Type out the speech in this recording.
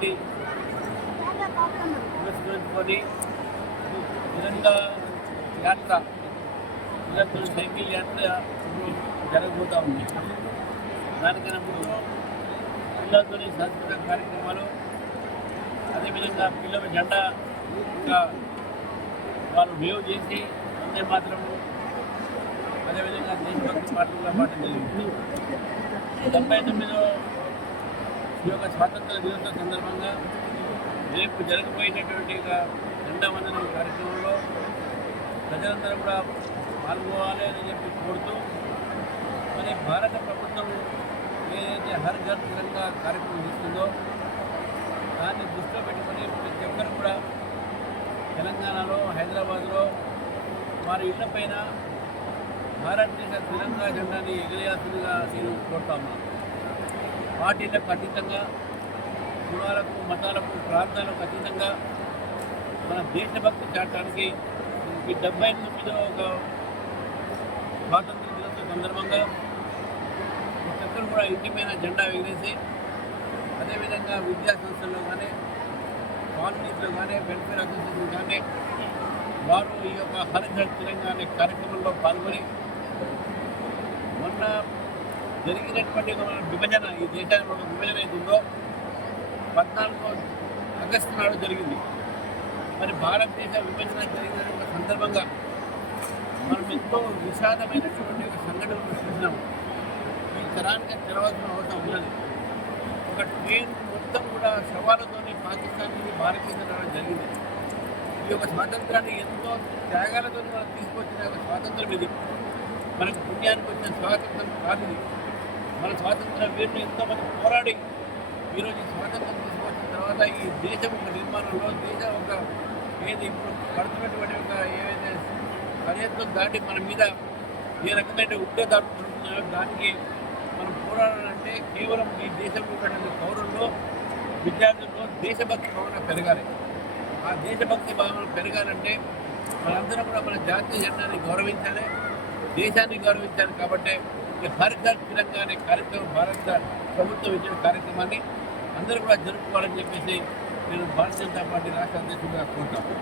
దినోత్సవాన్ని పురస్కరించుకొని తిరంగా యాత్ర తిరంగా సైకిల్ యాత్ర జరగబోతూ ఉంది. దానికన్నా ముందు పిల్లలతోని సాంస్కృతిక కార్యక్రమాలు, అదేవిధంగా పిల్లల జెండా ఇంకా వాళ్ళు వేవ్ చేసి అంతే మాత్రము, అదేవిధంగా దేశభక్తి పాటలు పాడడం జరిగింది. 79వ ఈ యొక్క స్వాతంత్ర దినోత్సవం సందర్భంగా రేపు జరగబోయేటటువంటి జెండా వందనం కార్యక్రమంలో ప్రజలందరూ కూడా పాల్గొవాలి అని చెప్పి కోరుతూ, మరి భారత ప్రభుత్వం ఏదైతే హర్ ఘర్ తిరంగా కార్యక్రమం ఇస్తుందో దాన్ని దృష్టిలో పెట్టుకొని ప్రతి ఒక్కరు కూడా తెలంగాణలో, హైదరాబాద్లో వారి ఇళ్లపైన భారతదేశ తిరంగా జెండాని ఎగిరేయాల్సిందిగా నేను కోరుతా ఉన్నాను. పార్టీలకు అతీతంగా, కులాలకు, మతాలకు, ప్రాంతాలకు అతీతంగా మన దేశభక్తి చాటడానికి ఈ 79వ ఒక స్వాతంత్ర దినోత్సవం సందర్భంగా ప్రతి ఒక్కరు కూడా ఇంటిపైన జెండా ఎగిరేసి, అదేవిధంగా విద్యా సంస్థల్లో కానీ, కాలనీస్లో కానీ, వెల్ఫేర్ అసోసియేషన్ కానీ వారు ఈ యొక్క హర్ ఘర్ తిరంగా అనే కార్యక్రమంలో పాల్గొని మొన్న జరిగినటువంటి విభజన, ఈ దేశానికి ఒక విభజన అవుతుందో 14 ఆగస్టు నాడు జరిగింది. మరి భారతదేశ విభజన జరిగిన సందర్భంగా మనం ఎంతో విషాదమైనటువంటి ఒక సంఘటనలు చూసినాము. ఈ తరానికి తెలవాల్సిన అవసరం ఉన్నది. ఒక ట్రైన్ మొత్తం కూడా శవాలతోని పాకిస్తాన్ నుండి భారతదేశం రావడం జరిగింది. ఈ యొక్క స్వాతంత్రాన్ని ఎంతో త్యాగాలతో మనం తీసుకొచ్చిన ఒక స్వాతంత్రం ఇది. మనకు పుణ్యానికి వచ్చిన స్వాతంత్రం కాదు ఇది. మన స్వాతంత్ర వీరులు ఎంతోమంది పోరాడి ఈరోజు ఈ స్వాతంత్రం తీసుకొచ్చిన తర్వాత ఈ దేశం ఒక నిర్మాణంలో, దేశం ఒక ఏది ఇప్పుడు పడుతున్నటువంటి ఒక ఏవైతే సరిహద్దులు దాటి మన మీద ఏ రకమైన ఉద్యోగాలు జరుగుతున్నాయో దానికి మనం పోరాడాలంటే కేవలం ఈ దేశంలో ఉన్నటువంటి పౌరుల్లో, విద్యార్థుల్లో దేశభక్తి భావన పెరగాలి. ఆ దేశభక్తి భావన పెరగాలంటే మనందరం కూడా మన జాతీయ జెండాన్ని గౌరవించాలి, దేశాన్ని గౌరవించాలి. కాబట్టి ఈ హర్ ఘర్ తిరంగా అనే కార్యక్రమం భారత ప్రభుత్వం ఇచ్చిన కార్యక్రమాన్ని అందరూ కూడా జరుపుకోవాలని చెప్పేసి నేను భారతీయ జనతా పార్టీ రాష్ట్ర అధ్యక్షుడిగా కోరుతాను.